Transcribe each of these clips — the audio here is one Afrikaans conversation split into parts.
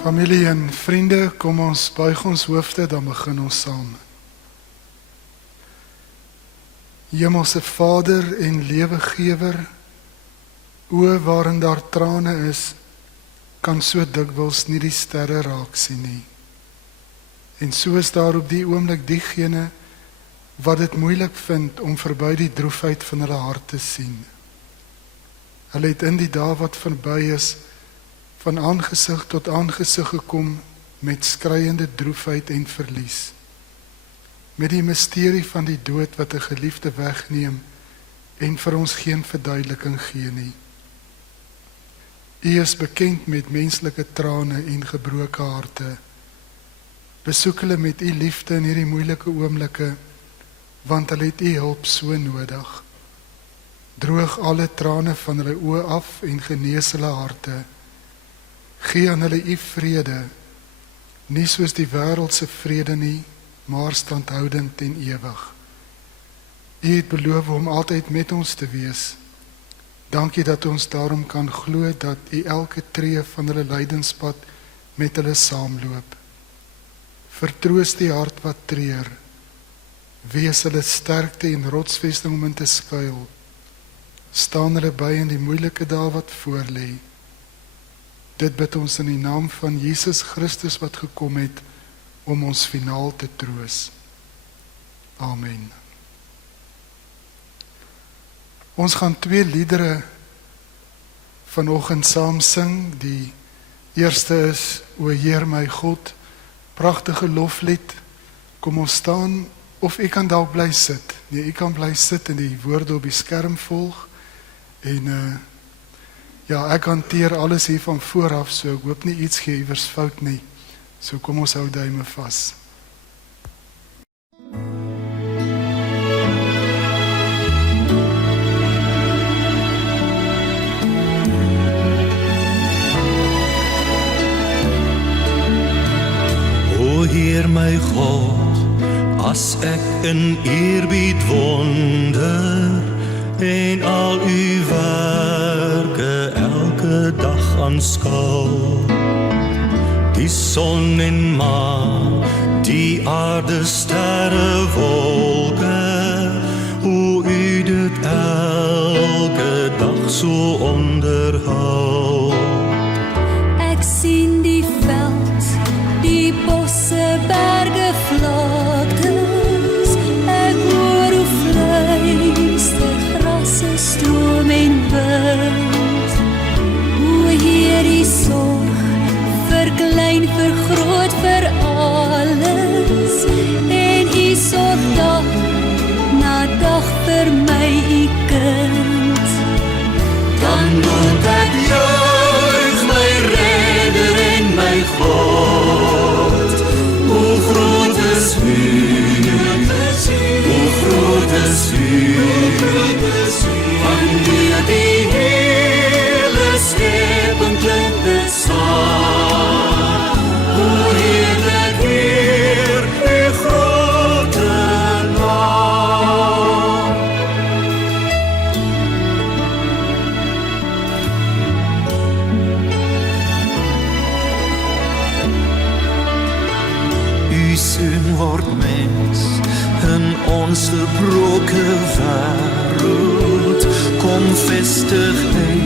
Familie en vriende, kom ons buig ons hoofde, dan begin ons saam. Hemelse Vader en lewegewer, oë waarin daar trane is, kan so dikwels nie die sterre raak sien nie. En so is daar op die oomblik diegene wat dit moeilik vind om verby die droefheid van hulle hart te sien. Hulle het in die dae wat verby is, van aangesig tot aangesig gekom met skreiende droefheid en verlies. Met die misterie van die dood wat 'n geliefde wegneem en vir ons geen verduideliking gee nie. U is bekend met menslike trane en gebroke harte. Besoek hulle met u liefde in hierdie moeilike oomblikke, want hulle het u hulp so nodig. Droog alle trane van hulle oë af en genees hulle harte. Gee aan hulle u vrede, nie soos die wêreldse vrede nie, maar standhoudend en ewig. U het beloof om altyd met ons te wees. Dankie dat ons daarom kan glo dat u elke tree van hulle lydenspad met hulle saamloop. Vertroos die hart wat treur. Wees hulle sterkte en rotsvesting om in te skuil. Staan hulle by in die moeilike dae wat voorlê. Dit bid ons in die naam van Jesus Christus wat gekom het om ons finaal te troos. Amen. Ons gaan 2 liedere vanoggend saam sing. Die eerste is O Heer my God, pragtige loflied. Kom ons staan, of ek kan dalk bly sit. Nee, ek kan bly sit en die woorde op die skerm volg. En ja, ek hanteer alles hier van vooraf, so ek hoop nie iets gee iewers fout nie. So kom ons hou duime vas. O Heer my God, as ek in eerbied wonder en al u werke elke dag aanskou, die son en maan, die aarde, sterre, wolke, hoe u dit elke dag so onderhou. Ek sien die veld, die bosse, berge, vlaktes, ek hoor hoe fluister grasse, stroom en wind. O Heer, u sorg, verklein, vergroot vir alles, en u sorg dag na dag vir my, u kind. Dan moet ek juig my redder en my God. Hoe groot is u, hoe groot is u, wanneer die hele schepping klink dit saam. Hoe heerlik weer u grote naam. U seun word mens in ons gebroke wêreld, kom vestig hy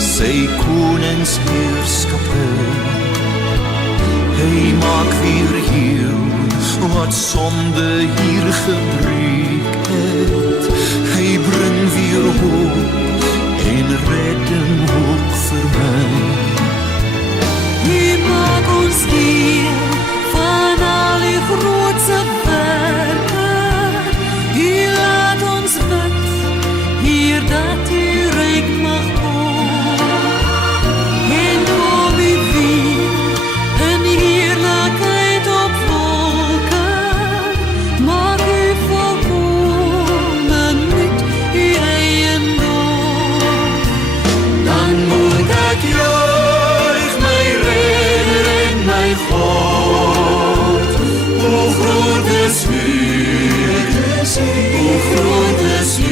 sy koningsheerskappy. Hy maak weer heel wat sonde hier gebreek het. Hy bring weer hoop en redding ook vir my. U maak ons deel van al die grootse werke. U laat ons bid, Heer, dat u ryk mag kom. En kom u weer in heerlikheid op wolke. Maak u volkome met u eiendom. Dan moet ek juig my redder en my God. Hoe groot is u, hoe groot is u,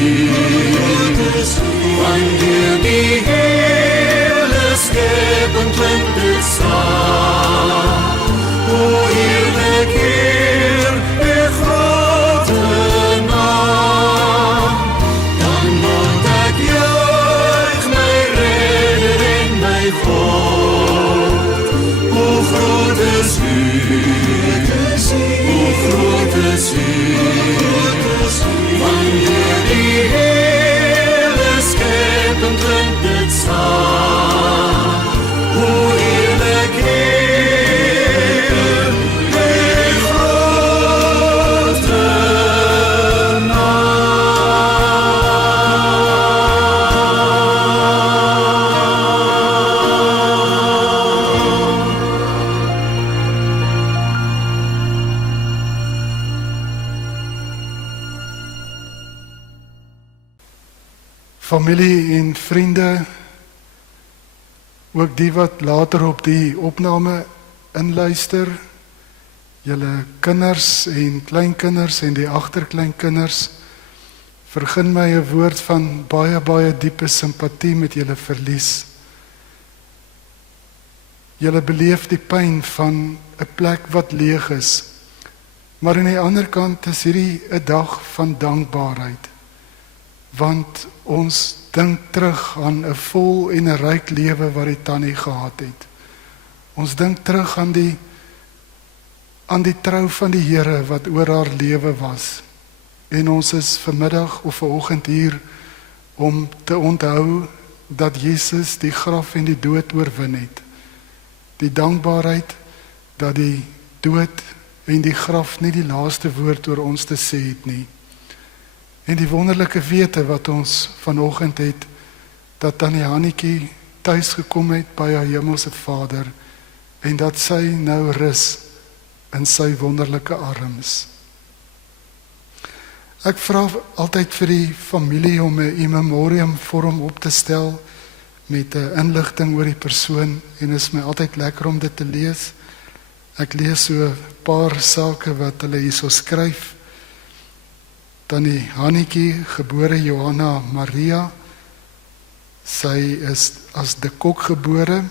wanneer die hele schepping klink dit saam. familie en vriende, ook die wat later op die opname inluister, julle kinders en kleinkinders en die agterkleinkinders, vergun my 'n woord van baie, baie diepe simpatie met julle verlies. Julle beleef die pyn van 'n plek wat leeg is, maar aan die ander kant is hierdie 'n dag van dankbaarheid, want ons dink terug aan 'n vol en 'n ryk lewe wat die tannie gehad het. Ons dink terug aan die trou van die Here wat oor haar lewe was. En ons is vanmiddag of vanoggend hier om te onthou dat Jesus die graf en die dood oorwin het. Die dankbaarheid dat die dood en die graf nie die laaste woord oor ons te sê het nie. En die wonderlike wete wat ons vanoggend het, dat tannie Hannetjie tuis gekom het by haar hemelse Vader en dat sy nou rus in sy wonderlike arms. Ek vra altyd vir die familie om 'n in memoriam vorm op te stel met 'n inligting oor die persoon en is my altyd lekker om dit te lees. Ek lees so 'n paar sake wat hulle hierso skryf. Tannie Hannetjie, gebore Johanna Maria. Sy is as de Kok gebore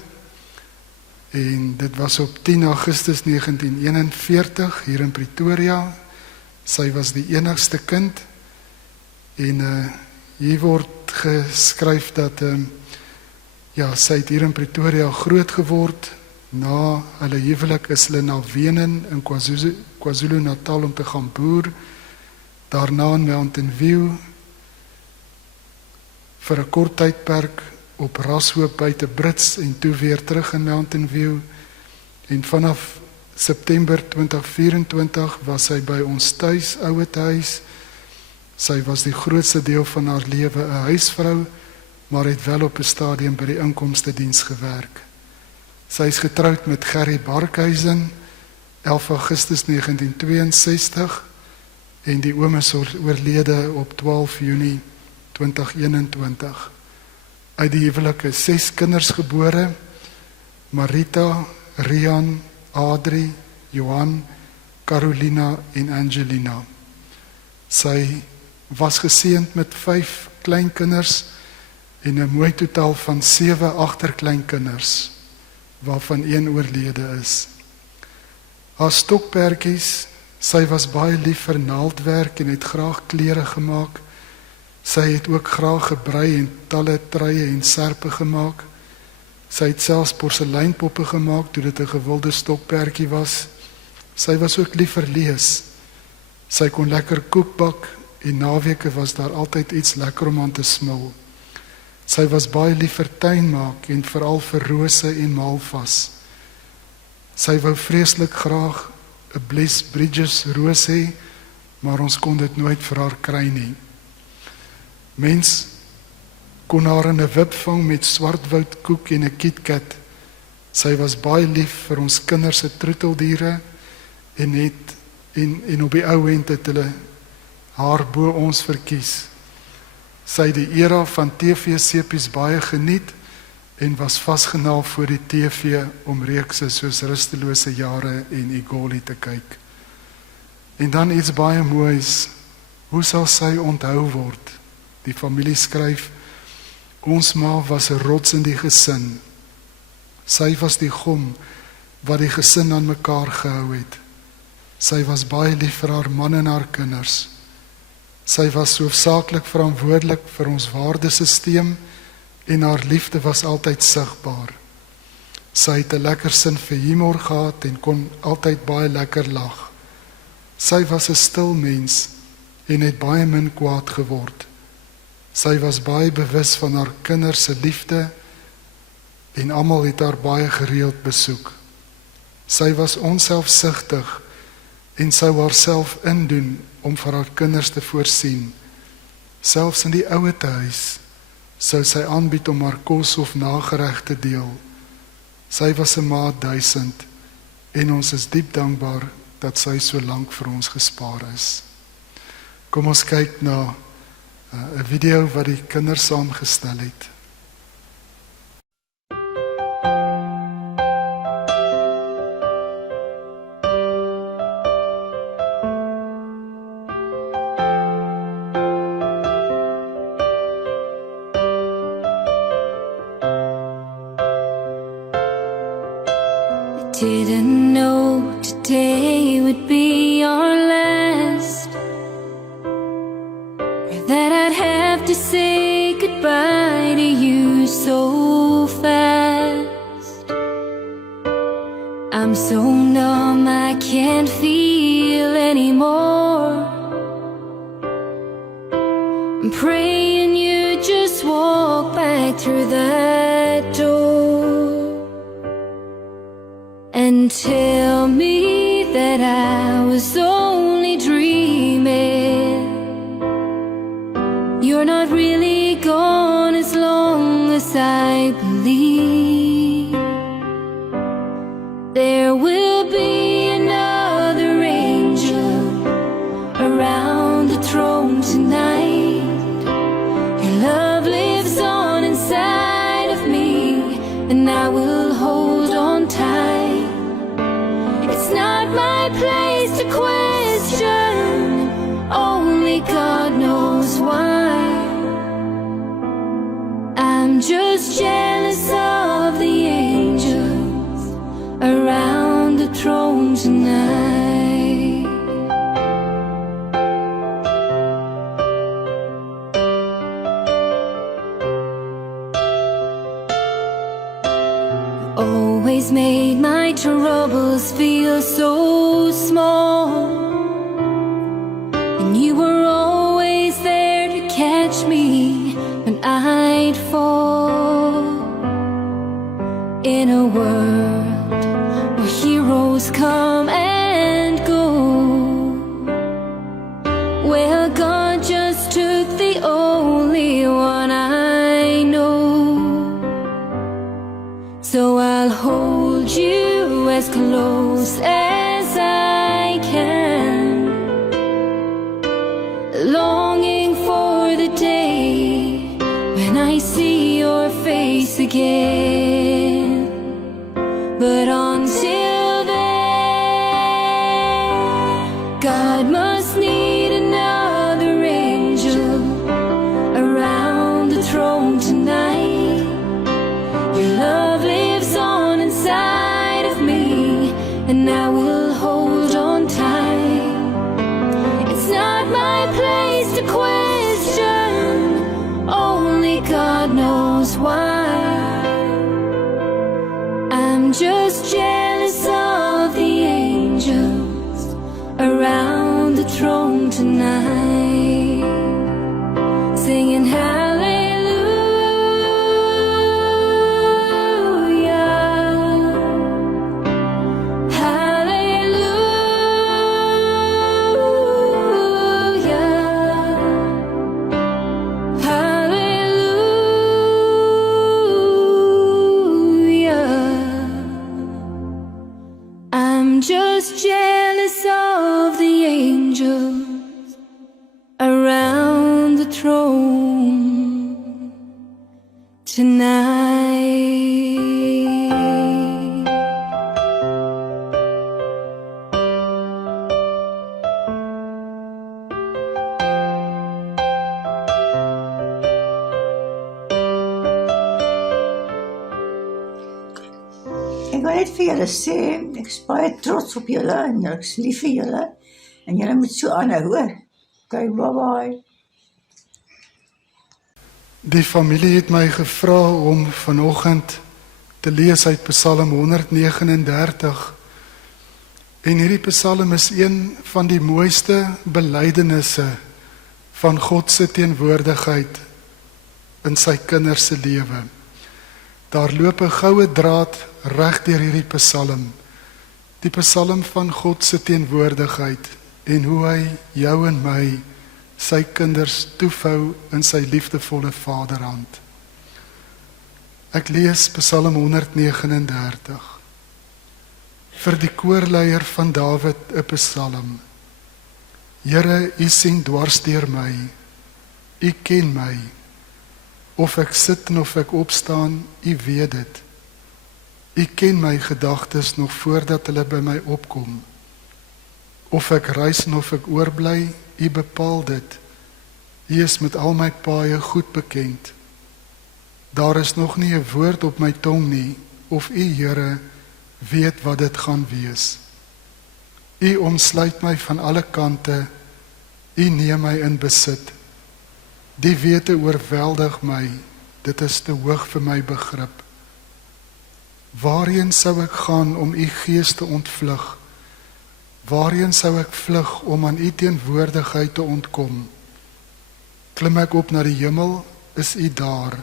en dit was op 10 Augustus 1941 hier in Pretoria. Sy was die enigste kind en hier word geskryf dat sy het hier in Pretoria groot geword. Na hulle huwelik is hulle na Wenen in KwaZulu-Natal om te gaan boer. Daarna in Mountain View vir 'n kort tydperk op Rashoop buite Brits en toe weer terug in Mountain View. En vanaf September 2024 was sy by ons tuis, ouete huis. Sy was die grootste deel van haar lewe 'n huisvrou, maar het wel op 'n stadium by die inkomstediens gewerk. Sy is getroud met Gerry Barkhuizen, 11 Augustus 1962 en die oom is oorlede op 12 Junie 2021. Uit die huwelik is 6 kinders gebore: Marita, Rian, Adri, Johan, Carolina en Angelina. Sy was geseënd met 5 kleinkinders en 'n mooi totaal van 7 agterkleinkinders, waarvan 1 oorlede is. Haar stokperdjies, sy was baie lief vir naaldwerk en het graag klere gemaak. Sy het ook graag gebrei en talle truie en serpe gemaak. Sy het selfs porseleinpoppe gemaak toe dit 'n gewilde stokperdjie was. Sy was ook lief vir lees. Sy kon lekker koek bak en naweke was daar altyd iets lekker om aan te smil. Sy was baie lief vir tuin maak en veral vir rose en maalvas. Sy wou vreeslik graag 'n Bliss Bridges roos hê, maar ons kon dit nooit vir haar kry nie. Mens kon haar in 'n wip vang met swartwoudkoek en 'n KitKat. Sy was baie lief vir ons kinders se troeteldiere en op die ou end het hulle haar bo ons verkies. Sy het die era van TV-sepies baie geniet en was vasgenaal voor die TV om reekse soos Rustelose Jare en Egoli te kyk. En dan iets baie moois, hoe sal sy onthou word? Die familie skryf: ons ma was 'n rots in die gesin. Sy was die gom wat die gesin aan mekaar gehou het. Sy was baie lief vir haar man en haar kinders. Sy was hoofsaaklik verantwoordelik vir ons waardesisteem en haar liefde was altyd sigbaar. Sy het 'n lekker sin vir humor gehad en kon altyd baie lekker lag. Sy was 'n stil mens en het baie min kwaad geword. Sy was baie bewus van haar kinders se liefde en almal het haar baie gereeld besoek. Sy was onselfsugtig en sou haarself indoen om vir haar kinders te voorsien. Selfs in die ouete huis sou sy aanbied om haar kos of nagereg te deel. Sy was 'n maat 1000 en ons is diep dankbaar dat sy so lank vir ons gespaar is. Kom ons kyk na 'n video wat die kinders saamgestel het. Didn't know today would be our last, or that I'd have to say goodbye to you so fast. I'm so numb I can't feel anymore. I'm praying you just walk back through that door and tell me that I was only dreaming. You're not really gone as long as I believe. There will be another angel around the throne tonight. Your love lives on inside of me, and I will hold on tight. It's not my place to question, only God knows why. I'm just jealous of the angels around the throne tonight. Always made my troubles feel so small, and you were always there to catch me when I'd fall. In a world where heroes come and go, well, God just took the only one I know. So I'll hold you as close as I can, longing for the day when I see your face again. But until then, God must need another angel around the throne tonight. Your love lives on inside of me, and I will hold on tight. It's not my place to question, only God knows why. I'm just jealous of the angels around the throne tonight, singing just jealous of the angels around the throne tonight. Ek wil net vir julle sê, ek is baie trots op julle en ek is lief vir julle en julle moet so aanhou, hoor. Okay, bye bye. Die familie het my gevra om vanoggend te lees uit Psalm 139. En hierdie Psalm is een van die mooiste belydenisse van God se teenwoordigheid in sy kinders se lewe. Daar loop 'n goue draad reg deur hierdie Psalm. Die Psalm van God se teenwoordigheid en hoe hy jou en my, sy kinders, toevou in sy liefdevolle Vaderhand. Ek lees Psalm 139. Vir die koorleier van Dawid 'n Psalm. Here, U sien dwars deur my. U ken my. Of ek sit en of ek opstaan, U weet dit. U ken my gedagtes nog voordat hulle by my opkom. Of ek reis en of ek oorbly, U bepaal dit. U is met al my paaie goed bekend. Daar is nog nie 'n woord op my tong nie, of U, Here, weet wat dit gaan wees. U omsluit my van alle kante, U neem my in besit. Die wete oorweldig my, dit is te hoog vir my begrip. Waarheen sou ek gaan om U gees te ontvlug? Waarheen sou ek vlug om aan U teenwoordigheid te ontkom? Klim ek op na die hemel, is U daar.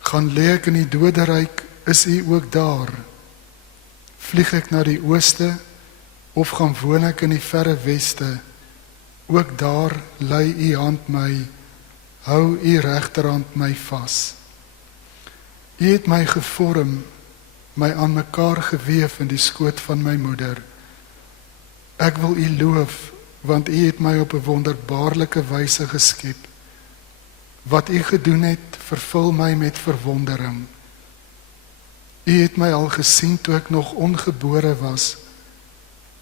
Gaan lê ek in die doderyk, is U ook daar. Vlieg ek na die ooste, of gaan woon ek in die verre weste, ook daar lei U hand my, hou U regterhand my vas. U het my gevorm, my aan mekaar geweef in die skoot van my moeder. Ek wil U loof, want U het my op 'n wonderbaarlike wyse geskep. Wat U gedoen het, vervul my met verwondering. U het my al gesien toe ek nog ongebore was.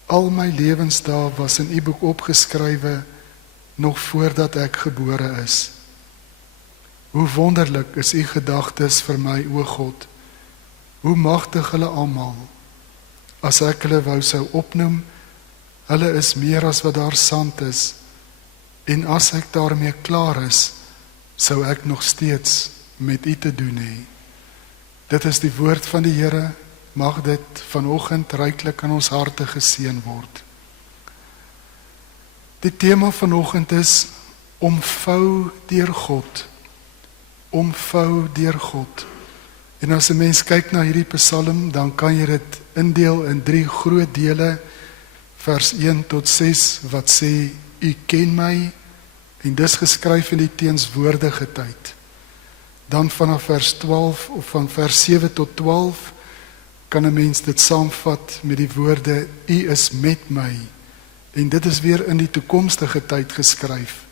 Al my lewensdae was in U boek opgeskrywe, nog voordat ek gebore is. Hoe wonderlik is U gedagtes vir my, o God. Hoe magtig hulle almal. As ek hulle wou sou opnoem, hulle is meer as wat daar sand is. En as ek daarmee klaar is, sou ek nog steeds met U te doen hê. Dit is die woord van die Here, mag dit vanoggend ryklik in ons harte geseën word. Die tema vanoggend is omvou deur God. Omvou deur God. En as 'n mens kyk na hierdie Psalm, dan kan jy dit indeel in 3 groot dele, vers 1 tot 6, wat sê, U ken my, en dis geskryf in die teenswoordige tyd. Dan vanaf vers 12, of van vers 7 tot 12, kan 'n mens dit saamvat met die woorde, U is met my, en dit is weer in die toekomstige tyd geskryf.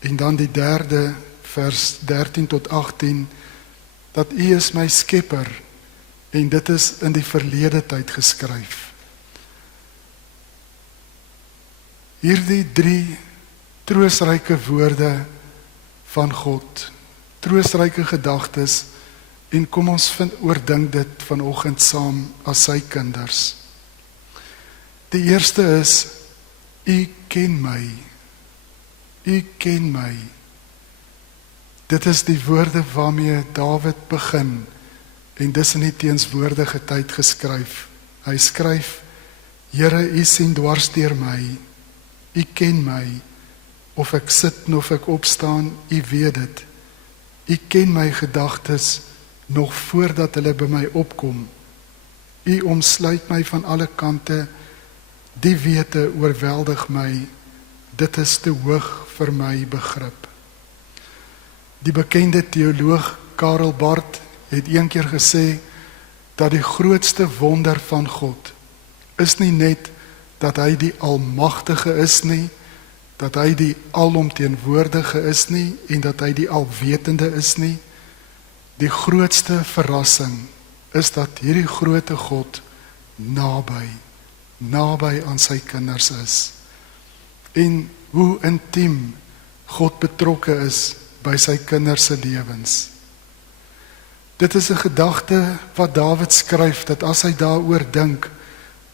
En dan die derde, vers 13 tot 18, dat U is my skepper, en dit is in die verlede tyd geskryf. Hierdie 3 troostryke woorde van God, troostryke gedagtes, en kom ons oordink dit vanoggend saam as sy kinders. Die eerste is, U ken my. U ken my. Dit is die woorde waarmee Dawid begin, en dis in die teenswoordige tyd geskryf. Hy skryf, Here, U sien dwars deur my. U ken my. Of ek sit en of ek opstaan, U weet dit. U ken my gedagtes nog voordat hulle by my opkom. U omsluit my van alle kante, die wete oorweldig my, dit is te hoog vir my begrip. Die bekende teoloog Karel Barth het een keer gesê, dat die grootste wonder van God is nie net dat hy die almagtige is nie, dat hy die alomteenwoordige is nie, en dat hy die alwetende is nie. Die grootste verrassing is dat hierdie groote God naby aan sy kinders is. En hoe intiem God betrokke is by sy kinders se lewens. Dit is 'n gedagte wat Dawid skryf, dat as hy daaroor dink,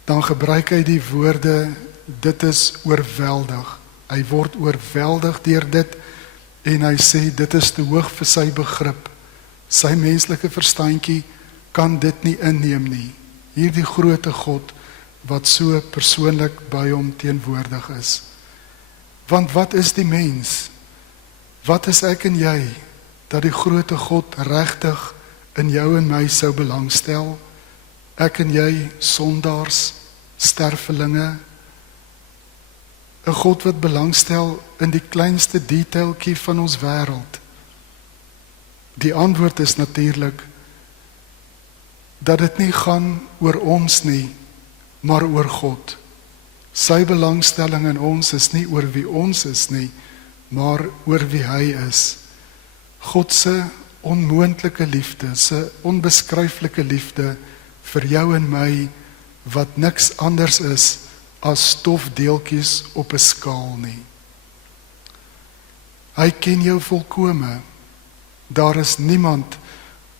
dan gebruik hy die woorde, dit is oorweldig. Hy word oorweldig deur dit, en hy sê, dit is te hoog vir sy begrip. Sy menslike verstandjie kan dit nie inneem nie. Hierdie groote God, wat so persoonlik by hom teenwoordig is. Want wat is die mens? Wat is ek en jy, dat die groote God regtig in jou en my sou belangstel? Ek en jy, sondaars, sterfelinge, 'n God wat belangstel in die kleinste detailtjie van ons wêreld. Die antwoord is natuurlik, dat dit nie gaan oor ons nie, maar oor God. Sy belangstelling in ons is nie oor wie ons is nie, maar oor wie hy is. God se onmoontlike liefde, se onbeskryflike liefde vir jou en my, wat niks anders is as stofdeeltjies op 'n skaal nie. Hy ken jou volkome. Daar is niemand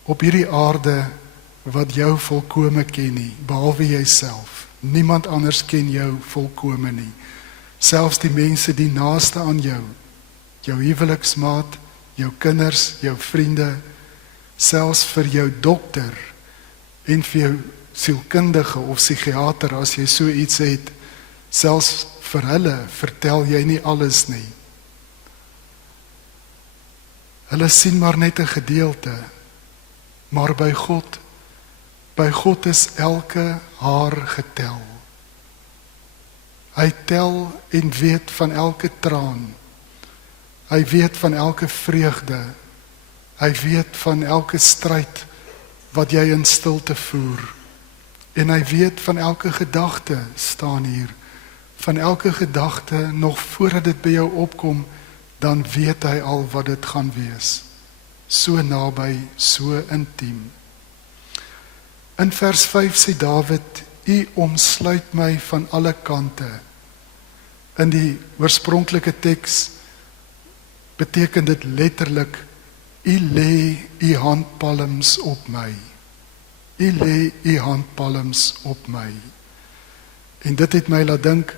op hierdie aarde wat jou volkome ken nie, behalwe jouself. Niemand anders ken jou volkome nie. Selfs die mense die naaste aan jou, jou huweliksmaat, jou kinders, jou vriende, selfs vir jou dokter en vir jou sielkundige of psigiater as jy so iets het, selfs vir hulle vertel jy nie alles nie. Hulle sien maar net 'n gedeelte, maar by God is elke haar getel. Hy tel en weet van elke traan. Hy weet van elke vreugde. Hy weet van elke stryd wat jy in stilte voer. En hy weet van elke gedagte, staan hier, van elke gedagte nog voordat dit by jou opkom, dan weet hy al wat dit gaan wees. So naby, so intiem. In vers 5 sê Dawid, U omsluit my van alle kante. In die oorspronklike teks beteken dit letterlik, U lê U handpalms op my. U lê U handpalms op my. En dit het my laat dink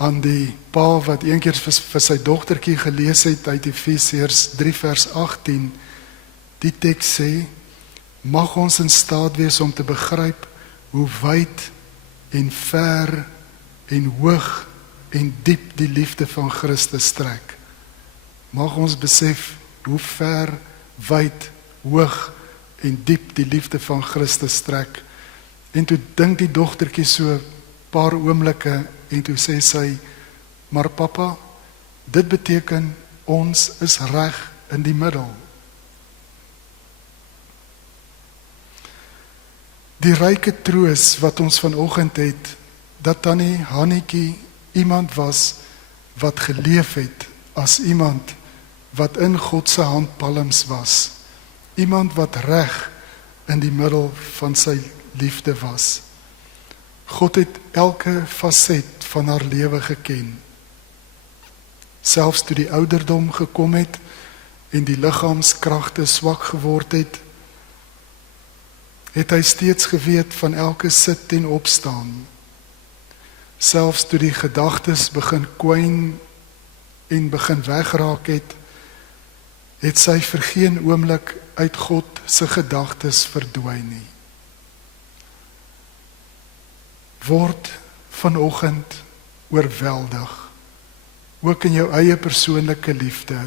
aan die pa wat eendag vir sy dogtertjie gelees het uit Efesiërs 3 vers 18. Die teks sê, mag ons in staat wees om te begryp hoe wyd en ver en hoog en diep die liefde van Christus strek. Mag ons besef hoe ver, wyd, hoog en diep die liefde van Christus strek. En toe dink die dogtertjie so paar oomblikke en toe sê sy, maar papa, dit beteken ons is reg in die middel. Die ryke troos wat ons vanoggend het, dat tannie Hannetjie iemand was wat geleef het as iemand wat in God se handpalms was. Iemand wat reg in die middel van sy liefde was. God het elke faset van haar lewe geken. Selfs toe die ouderdom gekom het en die liggaamskragte swak geword het hy steeds geweet van elke sit en opstaan. Selfs toe die gedagtes begin kwyn en begin wegraak het sy vir geen oomblik uit God se gedagtes verdwyn nie. Word vanoggend oorweldig, ook in jou eie persoonlike liefde,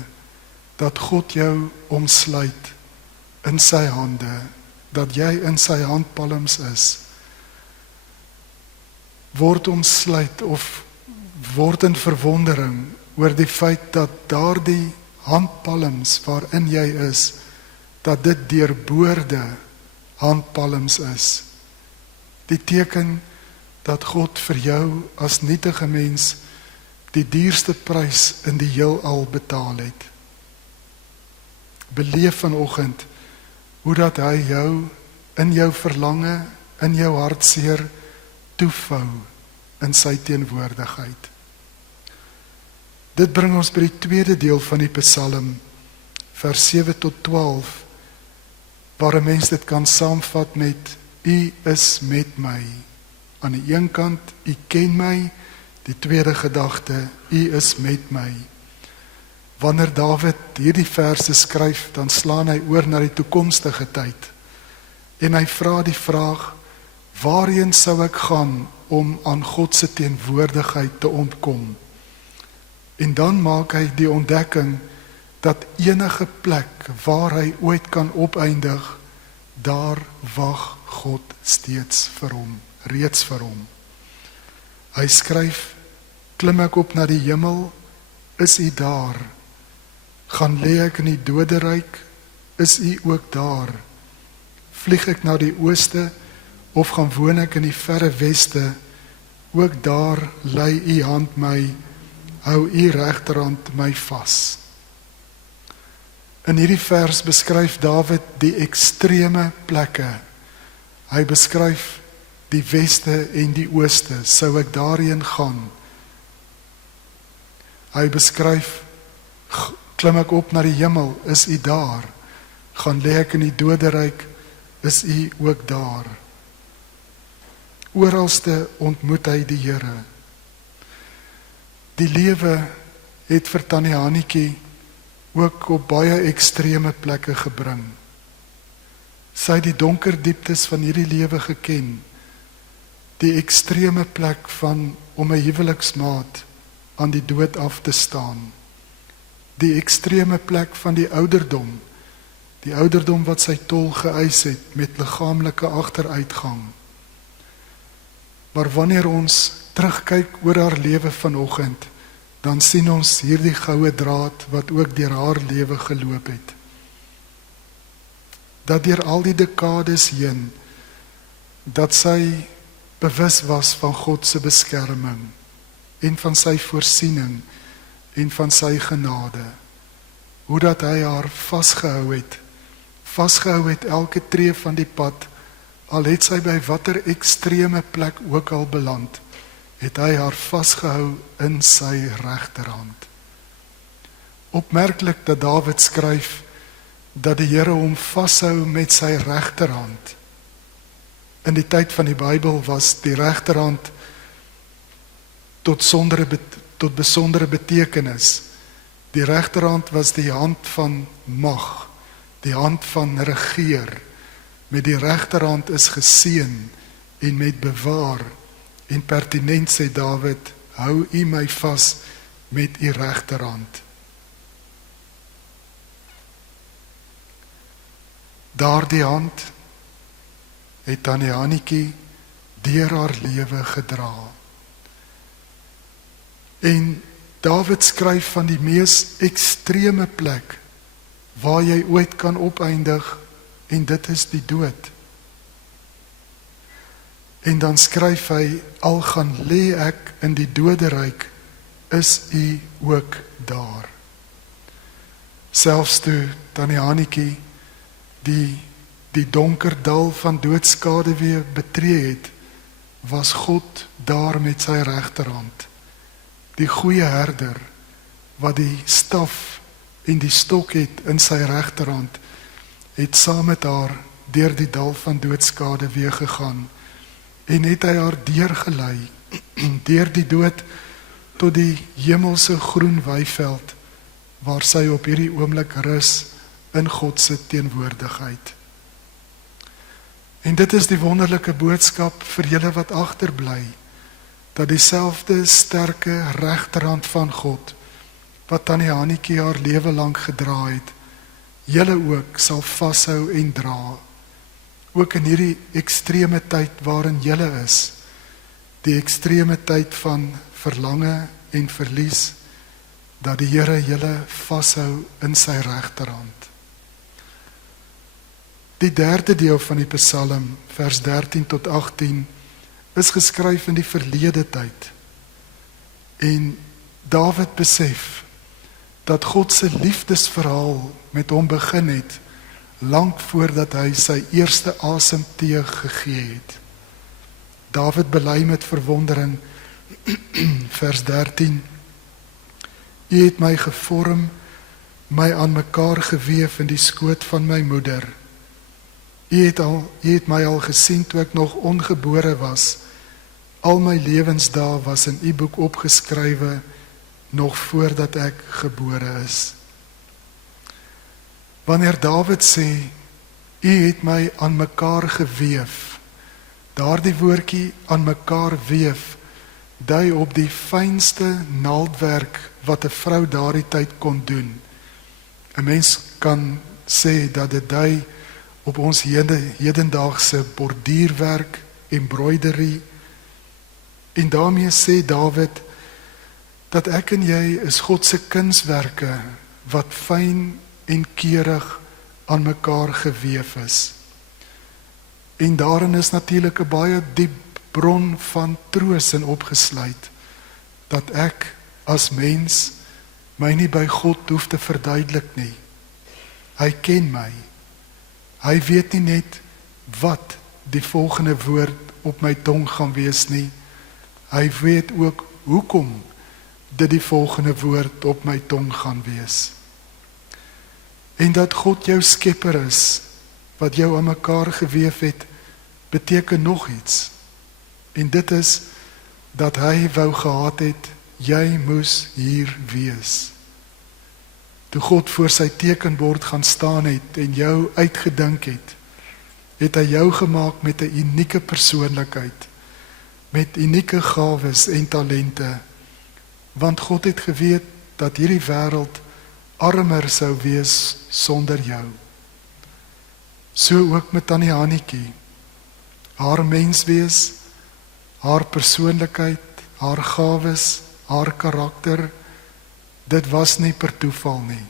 dat God jou omsluit in sy hande, dat jy in sy handpalms is. Word omsluit of word in verwondering oor die feit dat daardie handpalms waarin jy is, dat dit deurboorde handpalms is. Die teken dat God vir jou as nietige mens die duurste prys in die heelal betaal het. Beleef vanoggend hoe dat hy jou in jou verlange, in jou hartseer toevou in sy teenwoordigheid. Dit bring ons by die tweede deel van die Psalm, vers 7 tot 12, waar 'n mens dit kan saamvat met U is met my. Aan die een kant, U ken my, die tweede gedagte, U is met my. Wanneer Dawid hierdie verse skryf, dan slaan hy oor na die toekomstige tyd. En hy vra die vraag, waarheen sou ek gaan om aan God se teenwoordigheid te ontkom? En dan maak hy die ontdekking dat enige plek waar hy ooit kan opeindig, daar wag God steeds vir hom, reeds vir hom. Hy skryf, klim ek op na die hemel, is U daar? Gaan lê ek in die doderyk, is U ook daar? Vlieg ek na die ooste, of gaan woon ek in die verre weste, ook daar lei U hand my hou u regterhand my vas. In hierdie vers beskryf Dawid die ekstreme plekke. Hy beskryf die weste en die ooste, sou ek daarheen gaan. Hy beskryf, klim ek op na die hemel, is u daar? Gaan lê ek in die doderyk, is u ook daar? Oralste ontmoet hy die Here. Die lewe het vir Tannie Hannetjie ook op baie ekstreme plekke gebring. Sy het die donker dieptes van hierdie lewe geken, die ekstreme plek van om 'n huweliksmaat aan die dood af te staan, die ekstreme plek van die ouderdom wat sy tol geëis het met liggaamlike agteruitgang. Maar wanneer ons terugkyk oor haar lewe vanoggend, dan sien ons hierdie goue draad wat ook deur haar lewe geloop het. Dat deur al die dekades heen, dat sy bewus was van God se beskerming en van sy voorsiening en van sy genade. Hoe dat hy haar vasgehou het elke tree van die pad, al het sy by watter ekstreme plek ook al beland, het hy haar vasgehou in sy regterhand. Opmerklik dat Dawid skryf dat die Here hom vashou met sy regterhand. In die tyd van die Bybel was die regterhand tot besondere betekenis. Die regterhand was die hand van mag, die hand van regeer. Met die regterhand is geseën en met bewaar. En pertinent sê Dawid, hou u my vas met u regterhand. Daardie hand het Tannie Hannetjie deur haar lewe gedra. En Dawid skryf van die mees ekstreme plek waar jy ooit kan opeindig, en dit is die dood. En dan skryf hy, al gaan lê ek in die doderyk, is u ook daar. Selfs toe Tannie Hannetjie die donker dal van doodskade weer betree het, was God daar met sy regterhand. Die goeie herder, wat die staf en die stok het in sy regterhand, het saam met haar deur die dal van doodskade weer gegaan, en het hy haar deurgelei, deur die dood, tot die hemelse groen weiveld, waar sy op hierdie oomblik rus, in God se teenwoordigheid. En dit is die wonderlike boodskap vir julle wat agterbly, dat dieselfde sterke regterhand van God, wat Tannie Hannetjie haar lewe lank gedra het, julle ook sal vashou en dra, ook in hierdie ekstreme tyd waarin julle is, die ekstreme tyd van verlange en verlies, dat die Here julle vashou in sy regterhand. Die derde deel van die Psalm, vers 13 tot 18, is geskryf in die verlede tyd. En Dawid besef dat God se liefdesverhaal met hom begin het, lank voordat hy sy eerste asemteug gegee het. Dawid bely met verwondering, vers 13, U het my gevorm, my aan mekaar geweef in die skoot van my moeder. U het my al gesien toe ek nog ongebore was. Al my lewensdae was in U boek opgeskrywe, nog voordat ek gebore is. Wanneer Dawid sê, U het my aan mekaar geweef, daardie woordjie aan mekaar weef, dui op die fynste naaldwerk wat 'n vrou daardie tyd kon doen. 'n Mens kan sê dat dit dui op ons hedendaagse borduurwerk, embroidery, en daarmee sê Dawid, dat ek en jy is God se kunswerke, wat fyn en keurig aan mekaar geweef is. En daarin is natuurlik 'n baie diep bron van troos in opgesluit, dat ek as mens my nie by God hoef te verduidelik nie. Hy ken my. Hy weet nie net wat die volgende woord op my tong gaan wees nie. Hy weet ook hoekom dit die volgende woord op my tong gaan wees. En dat God jou skepper is, wat jou aan mekaar geweef het, beteken nog iets. En dit is, dat hy wou gehad het, jy moes hier wees. Toe God voor sy tekenbord gaan staan het, en jou uitgedink het, het hy jou gemaak met 'n unieke persoonlikheid, met unieke gawes en talente, want God het geweet, dat hierdie wêreld armer sou wees sonder jou. So ook met Tannie Hannetjie, haar menswees, haar persoonlikheid, haar gawes, haar karakter, dit was nie per toeval nie.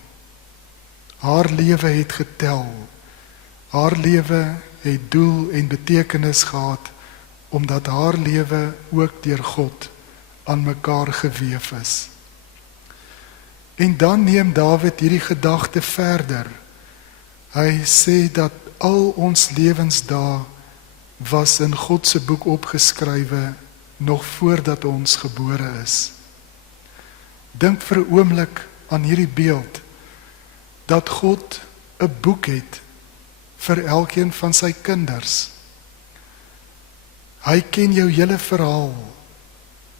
Haar lewe het getel, haar lewe het doel en betekenis gehad, omdat haar lewe ook deur God aan mekaar geweef is. En dan neem Dawid hierdie gedagte verder. Hy sê dat al ons lewensdae was in God se boek opgeskrywe nog voordat ons gebore is. Dink vir 'n oomblik aan hierdie beeld dat God 'n boek het vir elkeen van sy kinders. Hy ken jou hele verhaal.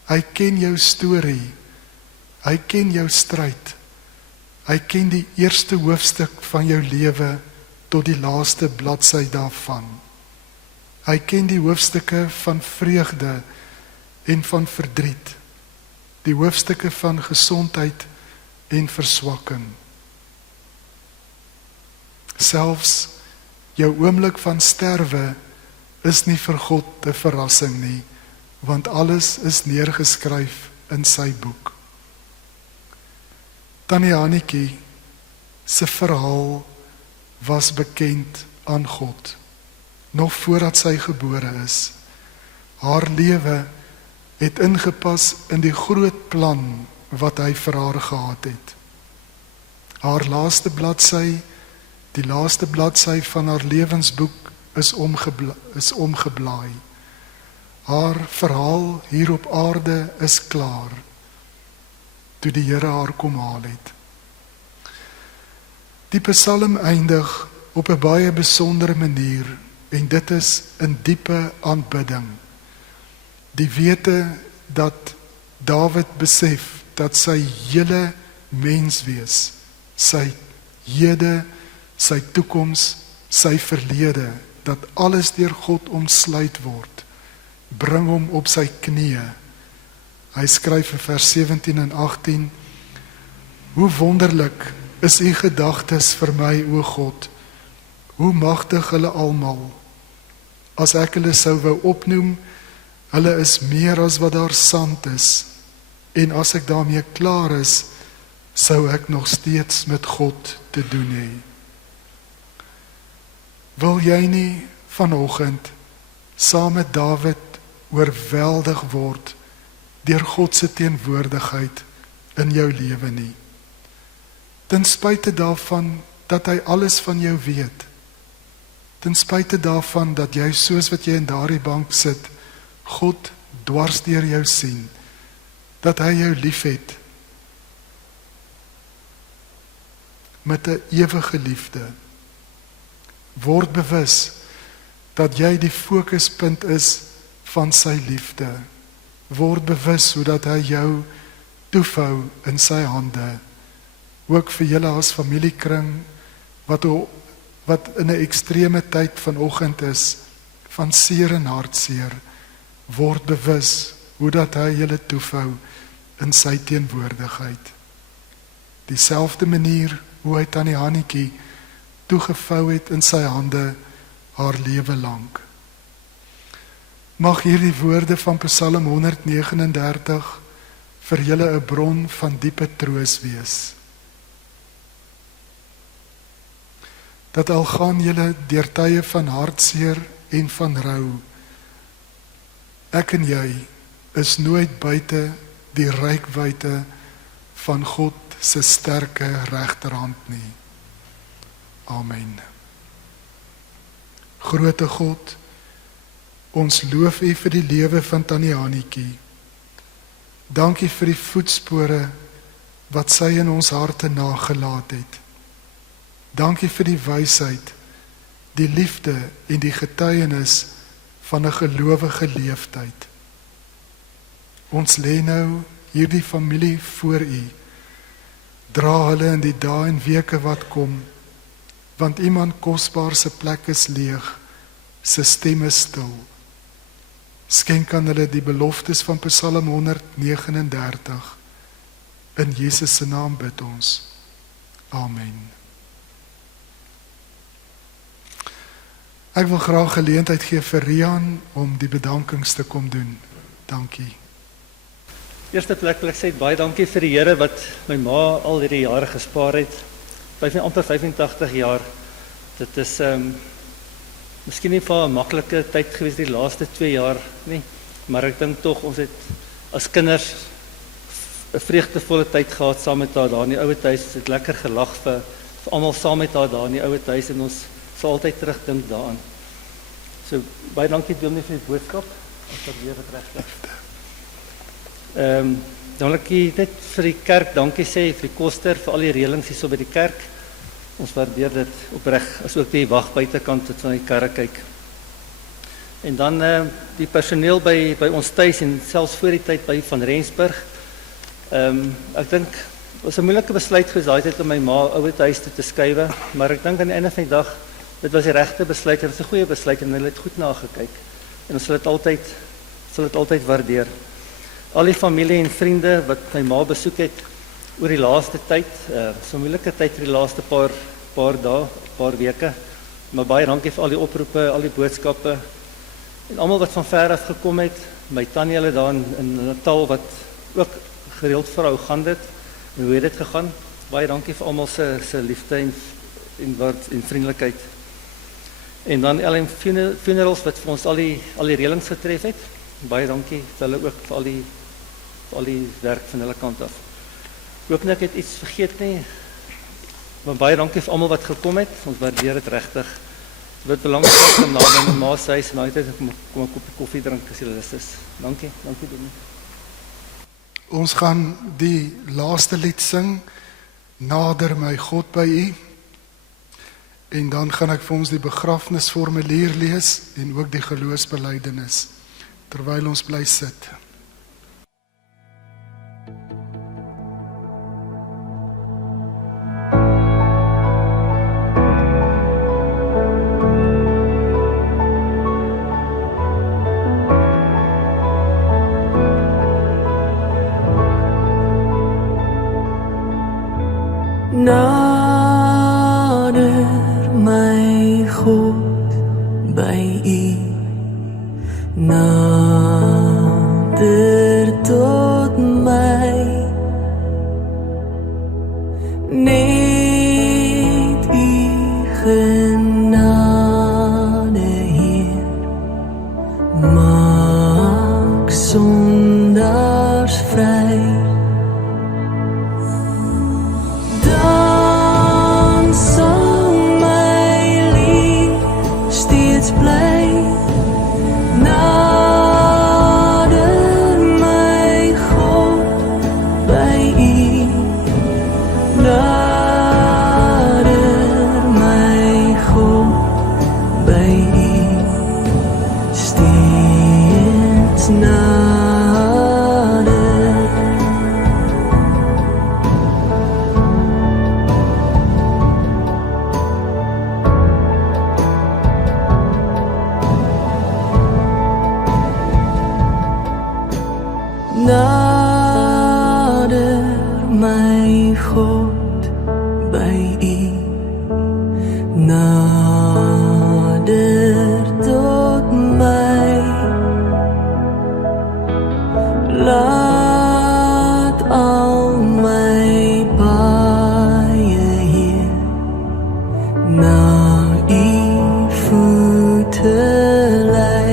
Hy ken jou storie. Hy ken jou stryd. Hy ken die eerste hoofstuk van jou lewe tot die laaste bladsy daarvan. Hy ken die hoofstukke van vreugde en van verdriet, die hoofstukke van gesondheid en verswakking. Selfs jou oomblik van sterwe is nie vir God 'n verrassing nie, want alles is neergeskryf in sy boek. Tannie Hannetjie se verhaal was bekend aan God, nog voordat sy gebore is. Haar lewe het ingepas in die groot plan wat hy vir haar gehad het. Haar laaste bladsy, die laaste bladsy van haar lewensboek is omgeblaai. Haar verhaal hier op aarde is klaar, toe die Here haar kom haal het. Die Psalm eindig op 'n baie besondere manier, en dit is in diepe aanbidding. Die wete dat Dawid besef dat sy hele menswees, sy hede, sy toekoms, sy verlede, dat alles deur God omsluit word, bring hom op sy knieë. Hy skryf in vers 17 en 18, hoe wonderlik is u gedagtes vir my, o God, hoe magtig hulle almal. As ek hulle sou wou opnoem, hulle is meer as wat daar sand is, en as ek daarmee klaar is, sou ek nog steeds met God te doen hê. Wil jy nie vanoggend saam met Dawid oorweldig word deur God se teenwoordigheid in jou lewe nie? Ten spyte daarvan dat hy alles van jou weet, ten spyte daarvan dat jy soos wat jy in daardie bank sit, God dwars deur jou sien, dat hy jou liefhet met 'n ewige liefde. Word bewus dat jy die fokuspunt is van sy liefde. Word bewus hoe dat hy jou toevou in sy hande. Ook vir julle as familiekring wat in 'n ekstreme tyd vanoggend is van seer en hartseer, word bewus hoe dat hy julle toevou in sy teenwoordigheid. Dieselfde manier hoe hy Tannie Hannetjie toegevou het in sy hande haar lewe lank. Mag hierdie woorde van Psalm 139 vir julle 'n bron van diepe troos wees. Dat al gaan julle deur tye van hartseer en van rou, ek en jy is nooit buite die rykwyte van God se sterke regterhand nie. Amen. Grote God, ons loof U vir die lewe van Tannie Hanietjie. Dankie vir die voetspore wat sy in ons harte nagelaat het. Dankie vir die wysheid, die liefde en die getuienis van 'n gelowige leeftyd. Ons lê nou hierdie familie voor U. Dra hulle in die dae en weke wat kom, want iemand kosbaar se plek is leeg, se stem is stil. Skenk aan hulle die beloftes van Psalm 139. In Jesus se naam bid ons. Amen. Ek wil graag geleentheid gee vir Rian om die bedankings te kom doen. Dankie. Eerste plek wil ek sê baie dankie vir die Here wat my ma al hierdie jare gespaar het. Amper 85 jaar. Dit is miskien nie vir 'n maklike tyd gewees die laaste 2 jaar nie, maar ek dink tog ons het as kinders 'n vreugdevolle tyd gehad saam met haar daar in die ouer huis. Ons het lekker gelag vir almal saam met haar daar in die ouer huis en ons sal altyd terugdink daaraan. So baie dankie dominee vir die boodskap. As dit weer regtig. Dan wil ek net vir die kerk dankie sê vir die koster vir al die reëlings hier so by die kerk. Ons waardeer dit opreg, as ook die wag buitekant wat van die karre kyk. En dan die personeel by ons tuis en selfs voor die tyd by Van Rensburg. Ek dink het was 'n moeilike besluit gewees daai tyd om my ma ouer huis toe te skuwe, maar ek dink aan die einde van die dag dit was die regte besluit, dit was 'n goeie besluit en hulle het goed nagekyk. En ons sal dit altyd waardeer. Al die familie en vriende wat my ma besoek het oor die laaste tyd, so 'n moeilike tyd vir die laaste paar dae, paar weke. Maar baie dankie vir al die oproepe, al die boodskappe en almal wat van ver af gekom het. My tannie hulle daar in Natal wat ook gereeld vrou gaan dit. En hoe het dit gegaan? Baie dankie vir almal se liefde en vriendelikheid. En dan LM Funerals wat vir ons al die reëlings getref het. Baie dankie vir hulle ook vir al die werk van hulle kant af. Ek hoop nie ek het iets vergeet nie. Maar baie dankie vir almal wat gekom het. Ons waardeer dit regtig. Dit word belangrik om na by my ma se huis en altyd kom 'n koppie koffie drink as jy lus is. Dankie Dominee. Ons gaan die laaste lied sing, Nader my God by U. En dan gaan ek vir ons die begrafnisformulier lees en ook die geloofsbelijdenis, terwyl ons bly sit. Nader my God by U, nader tot my, net U genade Heer, maak sondaars vry. Nader my God by U, nader tot my, laat al my paaie Heer na U voete lei.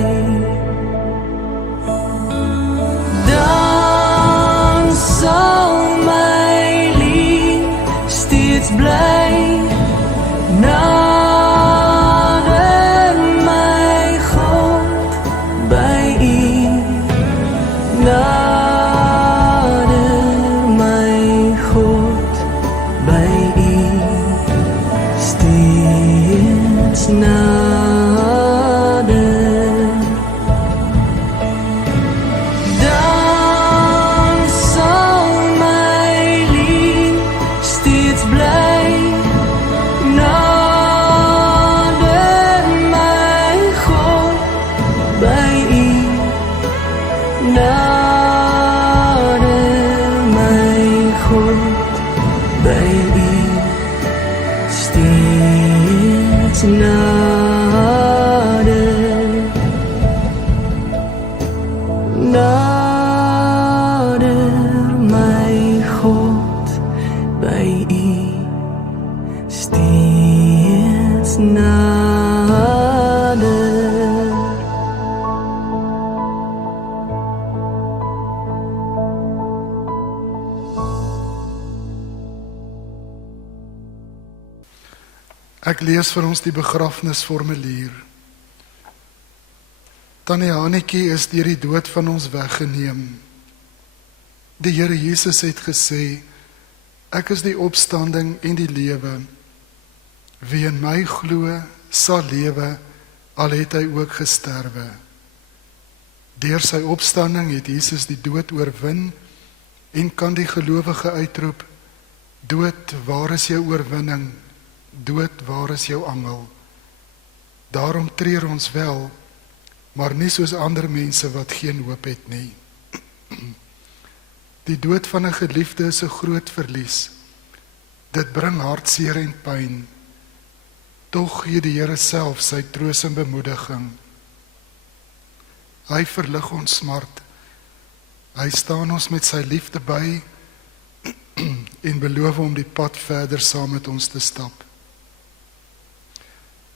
Ek lees vir ons die begrafnisformulier. Tannie Hannetjie is deur die dood van ons weggeneem. Die Here Jesus het gesê, ek is die opstanding en die lewe. Wie in my glo, sal lewe, al het hy ook gesterwe. Deur sy opstanding het Jesus die dood oorwin en kan die gelowige uitroep, dood, waar is jou oorwinning? Dood, waar is jou angel? Daarom treur ons wel, maar nie soos ander mense wat geen hoop het nie. Die dood van 'n geliefde is 'n groot verlies. Dit bring hartseer en pyn. Tog gee die Here self sy troos en bemoediging. Hy verlig ons smart. Hy staan ons met sy liefde by en beloof om die pad verder saam met ons te stap.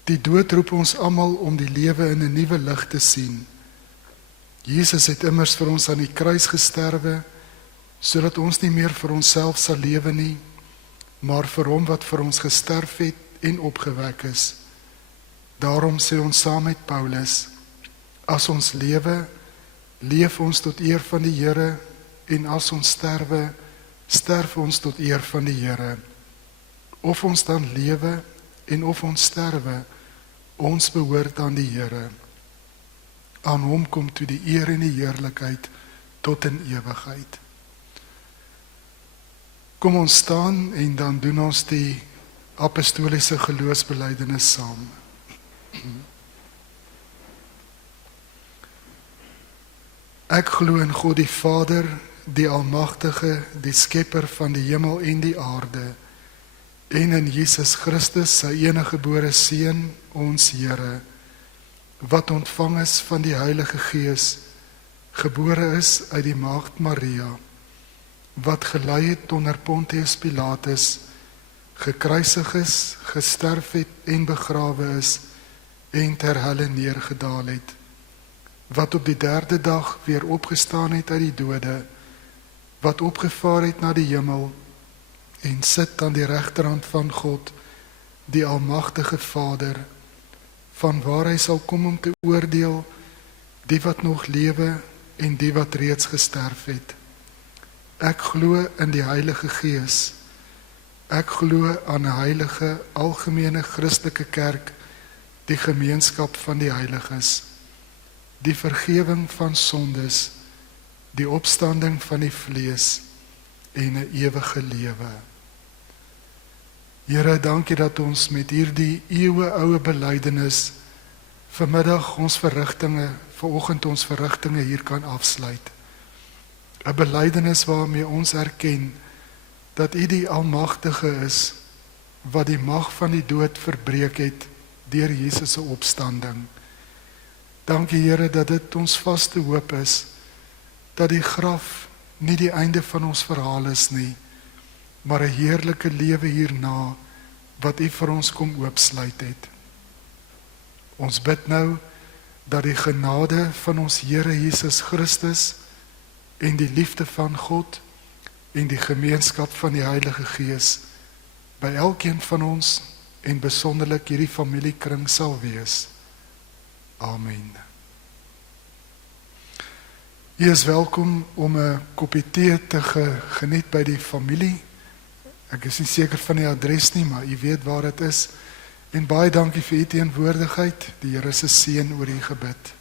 Die dood roep ons almal om die lewe in 'n nuwe lig te sien. Jesus het immers vir ons aan die kruis gesterwe, sodat ons nie meer vir onsself sal lewe nie, maar vir hom wat vir ons gesterf het en opgewek is. Daarom sê ons saam met Paulus, as ons lewe, leef ons tot eer van die Here, en as ons sterwe, sterf ons tot eer van die Here. Of ons dan lewe en of ons sterwe, ons behoort aan die Here. Aan hom kom toe die eer en die heerlikheid tot in ewigheid. Kom ons staan en dan doen ons die apostoliese geloofsbelijdenis saam. Ek glo in God die Vader, die Almagtige, die Skepper van die hemel en die aarde, en in Jesus Christus, sy eniggebore Seun, ons Here, wat ontvang is van die Heilige Gees, gebore is uit die maagd Maria, wat gelei het onder Pontius Pilatus, gekruisig is, gesterf het en begrawe is, en ter helle neergedaal het, wat op die 3de dag weer opgestaan het uit die dode, wat opgevaar het na die hemel, en sit aan die regterhand van God, die Almagtige Vader, van waar hy sal kom om te oordeel, die wat nog lewe en die wat reeds gesterf het. Ek glo in die Heilige Gees. Ek glo aan 'n heilige, algemene Christelike kerk, die gemeenskap van die heiliges, die vergewing van sondes, die opstanding van die vlees en 'n ewige lewe. Here, dankie dat ons met hierdie eeueoue belydenis vanmiddag ons verrigtinge, vanoggend ons verrigtinge hier kan afsluit. 'n Belydenis waarmee ons erken dat U die Almagtige is, wat die mag van die dood verbreek het deur Jesus se opstanding. Dankie Here dat dit ons vaste hoop is, dat die graf nie die einde van ons verhaal is nie, maar 'n heerlike lewe hierna, wat U vir ons kom oopsluit het. Ons bid nou, dat die genade van ons Here Jesus Christus, en die liefde van God, en die gemeenskap van die Heilige Gees, by elkeen van ons, en besonderlik hierdie familiekring sal wees. Amen. U is welkom om 'n koppie tee te geniet by die familie. Ek is nie seker van die adres nie, maar u weet waar dit is. En baie dankie vir u teenwoordigheid. Die Here se seën oor u gebed.